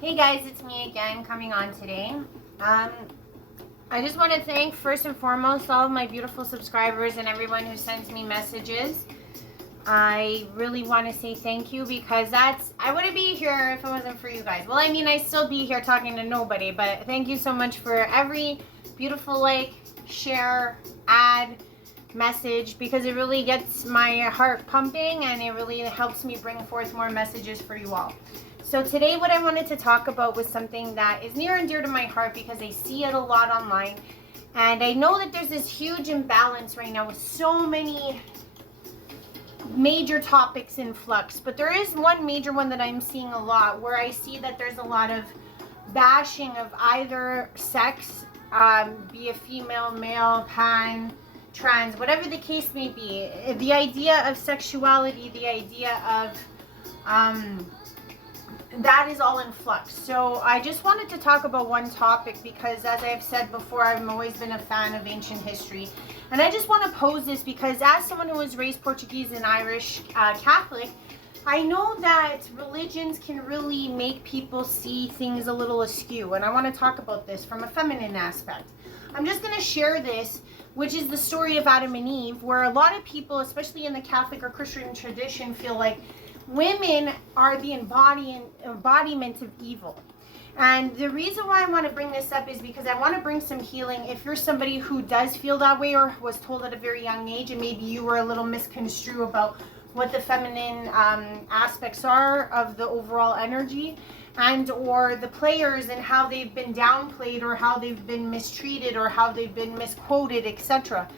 Hey guys, it's me again coming on today. I just want to thank first and foremost all of my beautiful subscribers and everyone who sends me messages. I really want to say thank you because I wouldn't be here if it wasn't for you guys. Well, I mean, I still be here talking to nobody, but thank you so much for every beautiful like, share, add, message because it really gets my heart pumping and it really helps me bring forth more messages for you all. So today what I wanted to talk about was something that is near and dear to my heart because I see it a lot online. And I know that there's this huge imbalance right now with so many major topics in flux. But there is one major one that I'm seeing a lot where I see that there's a lot of bashing of either sex, be a female, male, pan, trans, whatever the case may be. The idea of sexuality, the idea of that is all in flux. So I just wanted to talk about one topic because, as I've said before, I've always been a fan of ancient history. And I just want to pose this because as someone who was raised Portuguese and Irish Catholic, I know that religions can really make people see things a little askew. And I want to talk about this from a feminine aspect. I'm just going to share this, which is the story of Adam and Eve, where a lot of people, especially in the Catholic or Christian tradition, feel like women are the embodiment of evil. And the reason why I want to bring this up is because I want to bring some healing. If you're somebody who does feel that way or was told at a very young age and maybe you were a little misconstrued about what the feminine aspects are of the overall energy and or the players and how they've been downplayed or how they've been mistreated or how they've been misquoted, etc.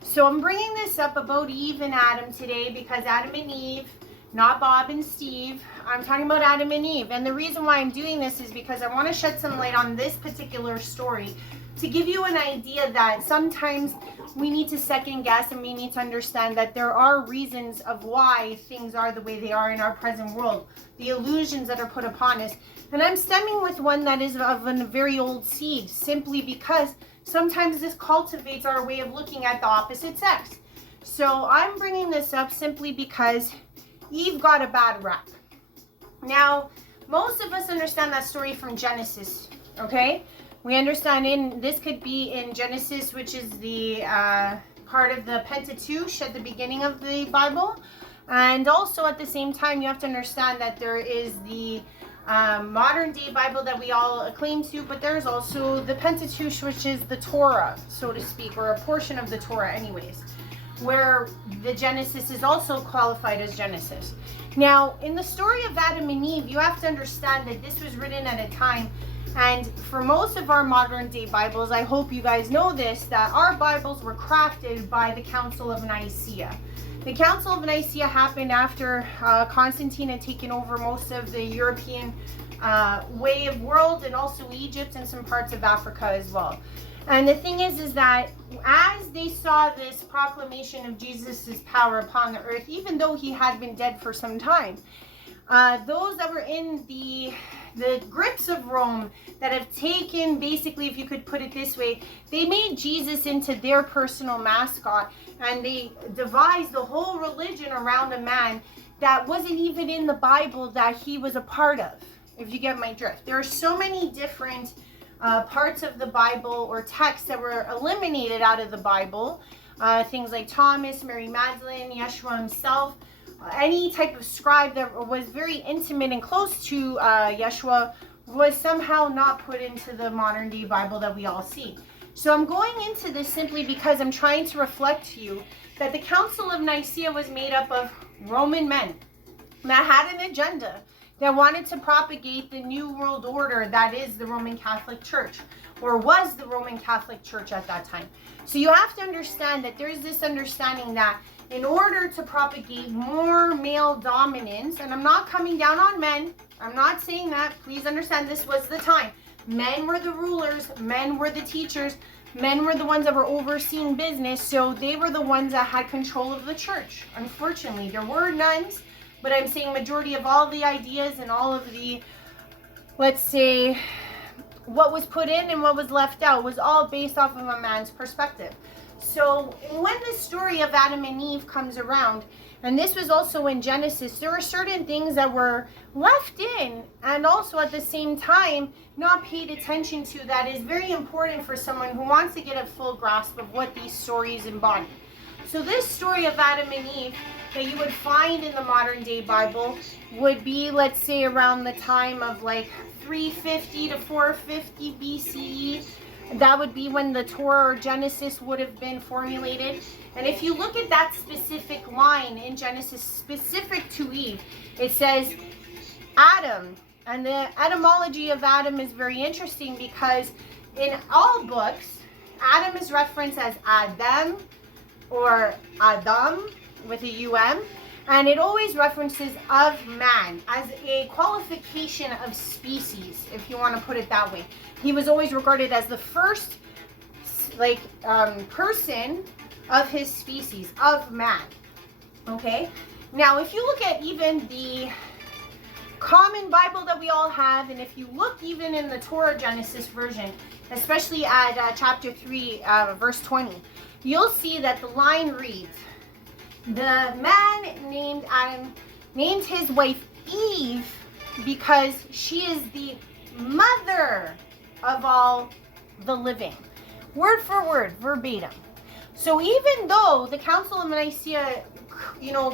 So I'm bringing this up about Eve and Adam today because Adam and Eve, not Bob and Steve. I'm talking about Adam and Eve. And the reason why I'm doing this is because I want to shed some light on this particular story to give you an idea that sometimes we need to second guess and we need to understand that there are reasons of why things are the way they are in our present world. The illusions that are put upon us. And I'm stemming with one that is of a very old seed simply because sometimes this cultivates our way of looking at the opposite sex. So I'm bringing this up simply because Eve got a bad rap. Now, most of us understand that story from Genesis, okay? We understand this could be in Genesis, which is the part of the Pentateuch at the beginning of the Bible. And also at the same time, you have to understand that there is the modern day Bible that we all claim to, but there's also the Pentateuch, which is the Torah, so to speak, or a portion of the Torah anyways, where the Genesis is also qualified as Genesis. Now, in the story of Adam and Eve, you have to understand that this was written at a time, and for most of our modern day Bibles, I hope you guys know this, that our Bibles were crafted by the Council of Nicaea. The Council of Nicaea happened after Constantine had taken over most of the European way of world and also Egypt and some parts of Africa as well. And the thing is that as they saw this proclamation of Jesus's power upon the earth, even though he had been dead for some time, those that were in the grips of Rome that have taken, basically, if you could put it this way, they made Jesus into their personal mascot, and they devised the whole religion around a man that wasn't even in the Bible that he was a part of, if you get my drift. There are so many different parts of the Bible or texts that were eliminated out of the Bible. Things like Thomas, Mary Magdalene, Yeshua himself, any type of scribe that was very intimate and close to Yeshua was somehow not put into the modern day Bible that we all see. So I'm going into this simply because I'm trying to reflect to you that the Council of Nicaea was made up of Roman men that had an agenda, that wanted to propagate the New World Order that is the Roman Catholic Church, or was the Roman Catholic Church at that time. So you have to understand that there's this understanding that in order to propagate more male dominance, and I'm not coming down on men, I'm not saying that, please understand this was the time. Men were the rulers, men were the teachers, men were the ones that were overseeing business, so they were the ones that had control of the church. Unfortunately, there were nuns, but I'm saying majority of all the ideas and all of the, let's say, what was put in and what was left out was all based off of a man's perspective. So when the story of Adam and Eve comes around, and this was also in Genesis, there were certain things that were left in and also at the same time not paid attention to, that is very important for someone who wants to get a full grasp of what these stories embody. So this story of Adam and Eve that you would find in the modern day Bible would be, let's say, around the time of like 350 to 450 BCE. That would be when the Torah or Genesis would have been formulated. And if you look at that specific line in Genesis specific to Eve, it says Adam. And the etymology of Adam is very interesting because in all books, Adam is referenced as Adam or Adam with a UM. And it always references of man as a qualification of species, if you want to put it that way. He was always regarded as the first person of his species, of man. Okay? Now, if you look at even the common Bible that we all have, and if you look even in the Torah Genesis version, especially at chapter 3, verse 20, you'll see that the line reads, the man named Adam named his wife Eve because she is the mother of all the living. Word for word, verbatim. So even though the Council of Nicaea,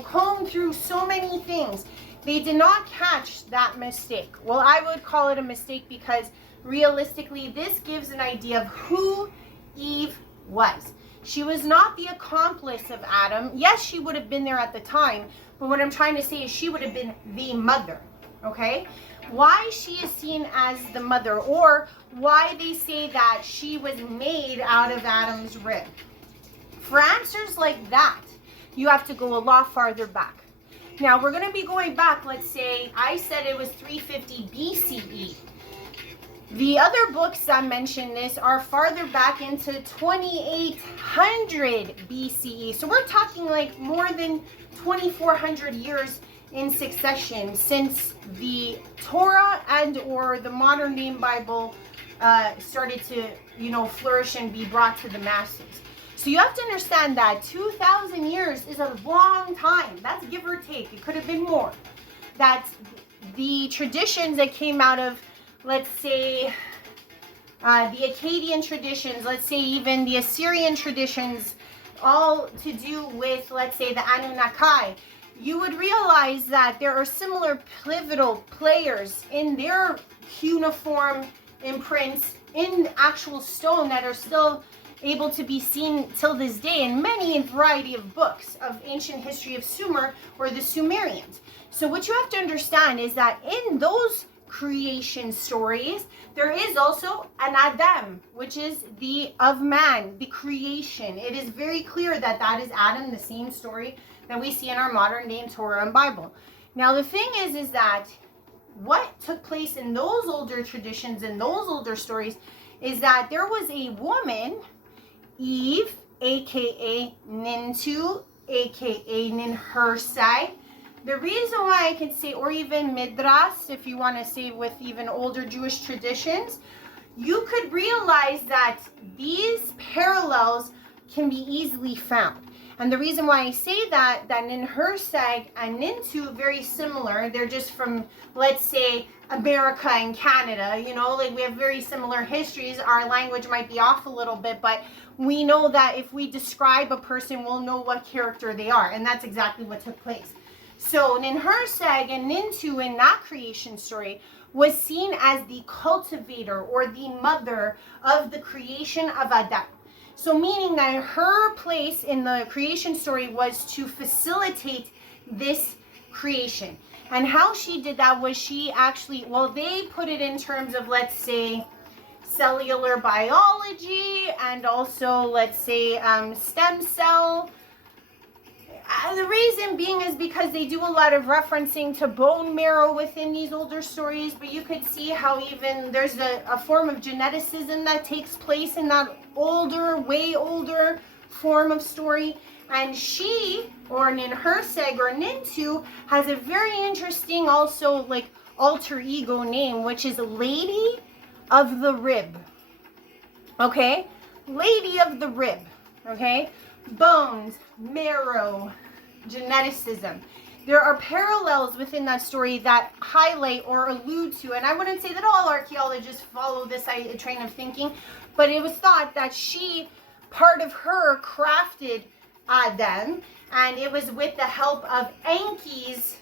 combed through so many things, they did not catch that mistake. Well, I would call it a mistake because realistically, this gives an idea of who Eve was. She was not the accomplice of Adam. Yes, she would have been there at the time, but what I'm trying to say is she would have been the mother, okay? Why she is seen as the mother, or why they say that she was made out of Adam's rib. For answers like that, you have to go a lot farther back. Now, we're going to be going back, let's say, I said it was 350 BCE. The other books that mention this are farther back into 2800 BCE. So we're talking like more than 2400 years in succession since the Torah and or the modern day Bible started to, flourish and be brought to the masses. So you have to understand that 2,000 years is a long time. That's give or take. It could have been more. That the traditions that came out of, let's say, the Akkadian traditions, let's say even the Assyrian traditions, all to do with, let's say, the Anunnaki, you would realize that there are similar pivotal players in their cuneiform imprints in actual stone that are still able to be seen till this day in many variety of books of ancient history of Sumer or the Sumerians. So what you have to understand is that in those creation stories, there is also an Adam, which is the of man, the creation. It is very clear that that is Adam, the same story that we see in our modern day Torah and Bible. Now the thing is that what took place in those older traditions and those older stories is that there was a woman, Eve, aka Nintu, aka Ninhursag. The reason why I can say, or even Midrash, if you want to say with even older Jewish traditions, you could realize that these parallels can be easily found. And the reason why I say that Ninhursag and Nintu very similar. They're just from, let's say, America and Canada. We have very similar histories. Our language might be off a little bit, but we know that if we describe a person, we'll know what character they are. And that's exactly what took place. So Ninhursag and Nintu in that creation story was seen as the cultivator or the mother of the creation of Adam. So meaning that her place in the creation story was to facilitate this creation. And how she did that was she actually, they put it in terms of, let's say, cellular biology and also, let's say, stem cell. The reason being is because they do a lot of referencing to bone marrow within these older stories, but you could see how even there's a form of geneticism that takes place in that older, way older form of story. And she, or Ninhursag or Nintu, has a very interesting also alter ego name, which is Lady of the Rib. Okay? Lady of the Rib. okay? Bones, marrow, geneticism. There are parallels within that story that highlight or allude to, and I wouldn't say that all archaeologists follow this train of thinking, but it was thought that part of her crafted them, and it was with the help of Enkis,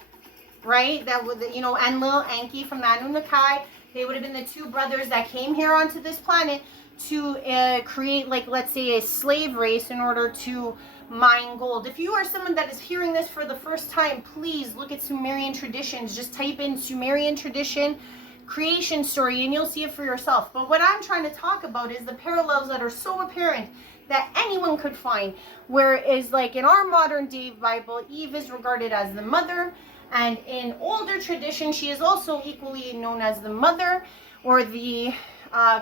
right? That would, Enlil, Enki from the Anunnaki. They would have been the two brothers that came here onto this planet to create, like, let's say, a slave race in order to mine gold. If you are someone that is hearing this for the first time, please look at Sumerian traditions. Just type in Sumerian tradition creation story and you'll see it for yourself. But what I'm trying to talk about is the parallels that are so apparent that anyone could find. Whereas, like, in our modern day Bible, Eve is regarded as the mother, and in older tradition she is also equally known as the mother or the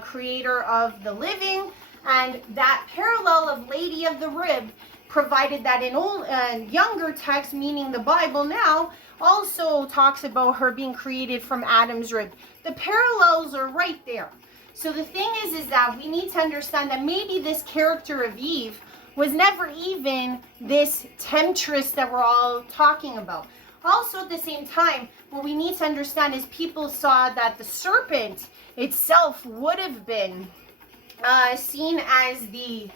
creator of the living. And that parallel of Lady of the Rib provided that in younger texts, meaning the Bible now, also talks about her being created from Adam's rib. The parallels are right there. So the thing is that we need to understand that maybe this character of Eve was never even this temptress that we're all talking about. Also, at the same time, what we need to understand is people saw that the serpent itself would have been seen as the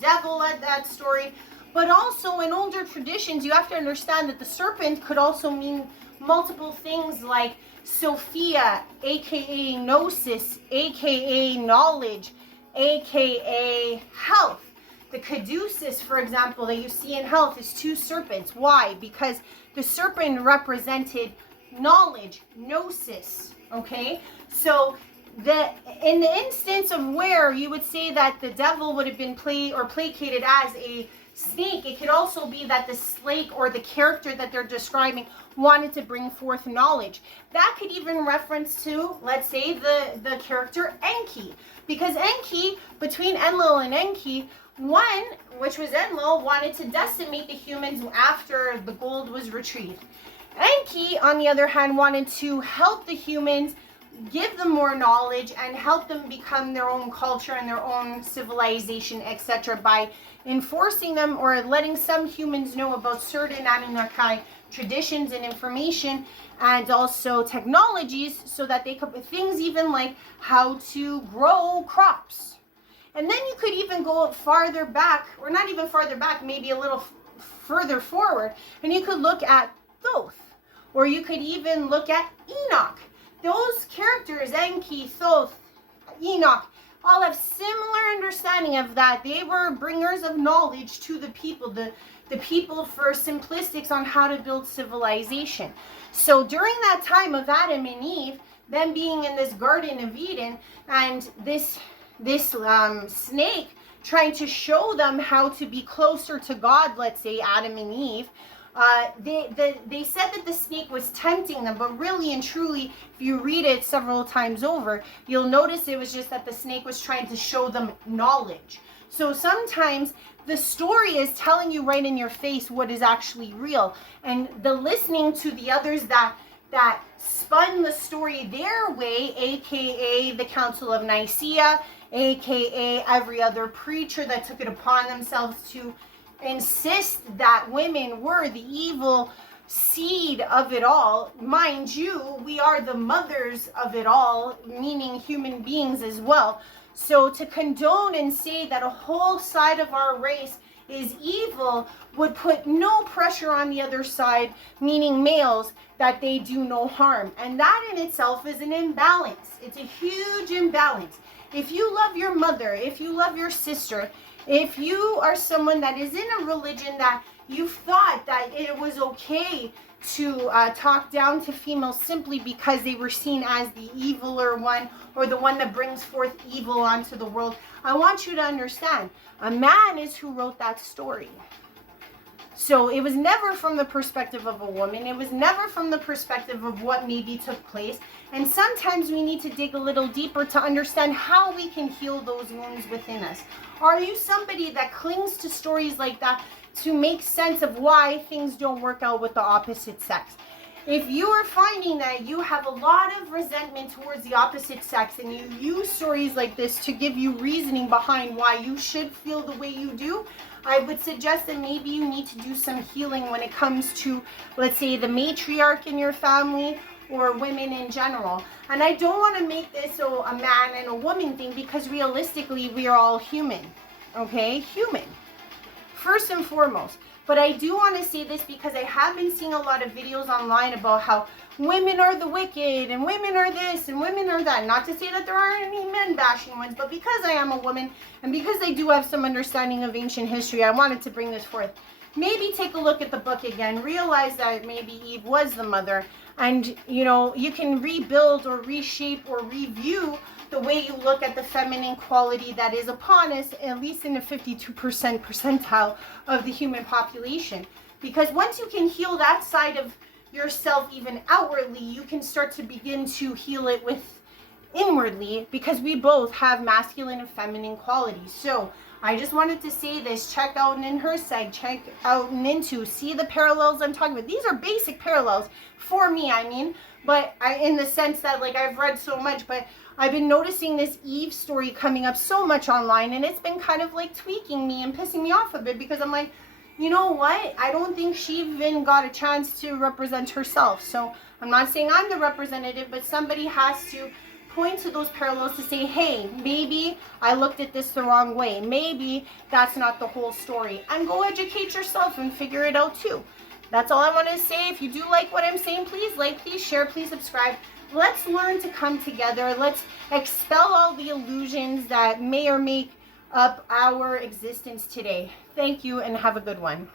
devil at that story. But also in older traditions, you have to understand that the serpent could also mean multiple things, like Sophia, aka Gnosis, aka knowledge, aka health. The caduceus, for example, that you see in health is two serpents. Why? Because the serpent represented knowledge, gnosis, okay? So in the instance of where you would say that the devil would have been placated as a snake, it could also be that the snake or the character that they're describing wanted to bring forth knowledge. That could even reference to, let's say, the character Enki. Because Enki, between Enlil and Enki, one, which was Enlil, wanted to decimate the humans after the gold was retrieved. Enki, on the other hand, wanted to help the humans, give them more knowledge, and help them become their own culture and their own civilization, etc., by enforcing them or letting some humans know about certain Anunnaki traditions and information, and also technologies, so that they could, things even like how to grow crops. And then you could even go farther back, or not even farther back, maybe a little further forward, and you could look at Thoth, or you could even look at Enoch. Those characters, Enki, Thoth, Enoch, all have similar understanding of that. They were bringers of knowledge to the people, the people for simplistics on how to build civilization. So during that time of Adam and Eve, them being in this Garden of Eden, and this snake trying to show them how to be closer to God, let's say Adam and Eve, they said that the snake was tempting them, but really and truly, if you read it several times over, you'll notice it was just that the snake was trying to show them knowledge. So sometimes the story is telling you right in your face what is actually real, and the listening to the others that spun the story their way, aka the Council of Nicaea, aka every other preacher that took it upon themselves to insist that women were the evil seed of it all. Mind you, we are the mothers of it all, meaning human beings as well. So to condone and say that a whole side of our race is evil would put no pressure on the other side, meaning males, that they do no harm. And that in itself is an imbalance. It's a huge imbalance. If you love your mother, if you love your sister, if you are someone that is in a religion that you thought that it was okay to talk down to females simply because they were seen as the eviler one, or the one that brings forth evil onto the world, I want you to understand, a man is who wrote that story. So it was never from the perspective of a woman. It was never from the perspective of what maybe took place. And sometimes we need to dig a little deeper to understand how we can heal those wounds within us. Are you somebody that clings to stories like that to make sense of why things don't work out with the opposite sex? If you are finding that you have a lot of resentment towards the opposite sex and you use stories like this to give you reasoning behind why you should feel the way you do, I would suggest that maybe you need to do some healing when it comes to, let's say, the matriarch in your family or women in general. And I don't want to make this a man and a woman thing, because realistically we are all human, okay? Human, first and foremost. But I do want to say this because I have been seeing a lot of videos online about how women are the wicked and women are this and women are that. Not to say that there aren't any men bashing ones, but because I am a woman and because I do have some understanding of ancient history, I wanted to bring this forth. Maybe take a look at the book again, realize that maybe Eve was the mother, and you can rebuild or reshape or review the way you look at the feminine quality that is upon us, at least in the 52% percentile of the human population. Because once you can heal that side of yourself even outwardly, you can start to begin to heal it with inwardly, because we both have masculine and feminine qualities. So I just wanted to say this. Check out in her site, check out into, see the parallels I'm talking about. These are basic parallels for me, but in the sense that, like, I've read so much, but I've been noticing this Eve story coming up so much online, and it's been kind of like tweaking me and pissing me off a bit, because I'm like, you know what? I don't think she even got a chance to represent herself. So I'm not saying I'm the representative, but somebody has to point to those parallels to say, hey, maybe I looked at this the wrong way. Maybe that's not the whole story. And go educate yourself and figure it out too. That's all I want to say. If you do like what I'm saying, please like, please share, please subscribe. Let's learn to come together. Let's expel all the illusions that may or make up our existence today. Thank you and have a good one.